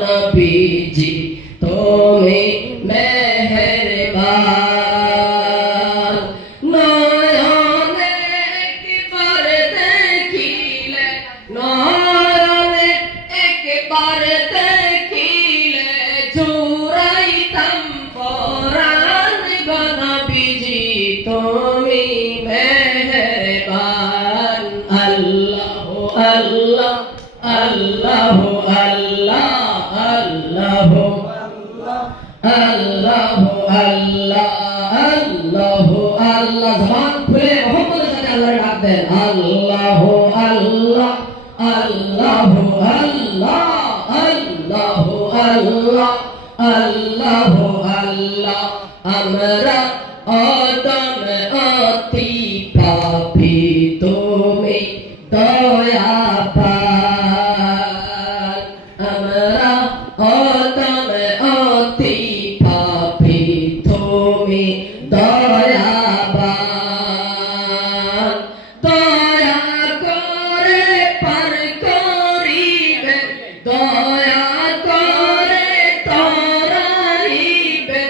নবীজি তুমি মেহেরবান নয়নে একবার দেখিলে নয়নে একবার দেখিলে জুড়াইতাম পরাণ গো নবীজি তুমি মেহেরবান আল্লাহ আল্লাহ আল্লাহ আল্লাহ আল্লাহ আল্লাহ আল্লাহ আল্লাহ আল্লাহ জবান খুলে মোহাম্মদের সাথে আল্লাহর ডাক দেন আল্লাহ আল্লাহ আল্লাহ আল্লাহ আল্লাহ আল্লাহ আল্লাহ আল্লাহ আমরা অদম অতি পাপী তুমি দয়াবান আমরা অদম অতি পাপী তুমি দয়াবান দয়া করে পার করিবে দয়া করে তরাইবে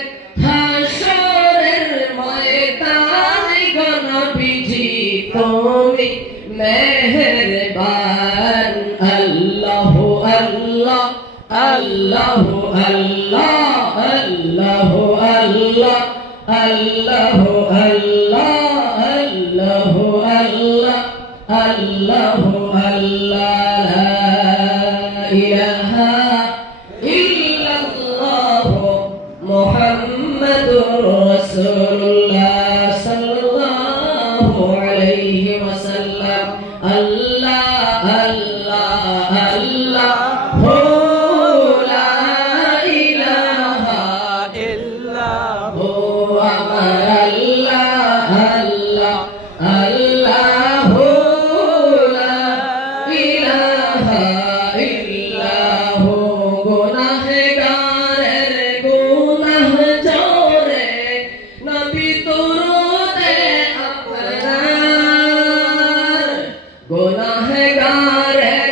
হাসরের ময়দানে গো নবীজি তুমি মেহেরবান আল্লাহ আল্লাহ আল্লাহ আল্লাহ আল্লাহ আল্লাহ আল্লাহ আল্লাহ আল্লাহ আল্লাহ আল্লাহ আল্লাহ ইলাহা ইল্লাল্লাহ মুহাম্মাদুর রাসূলুল্লাহ সাল্লাল্লাহু আলাইহি ওয়াসাল্লাম আল্লাহ আল্লাহ আল্লাহ লা ইলাহা ইল্লাহু আমার আল্লাহ আল্লাহ আল্লাহ লা ইলাহা ইল্লাহু গুনাহগারের গুনাহ জোরে নবী দুরূদে আপনার গুনাহগারের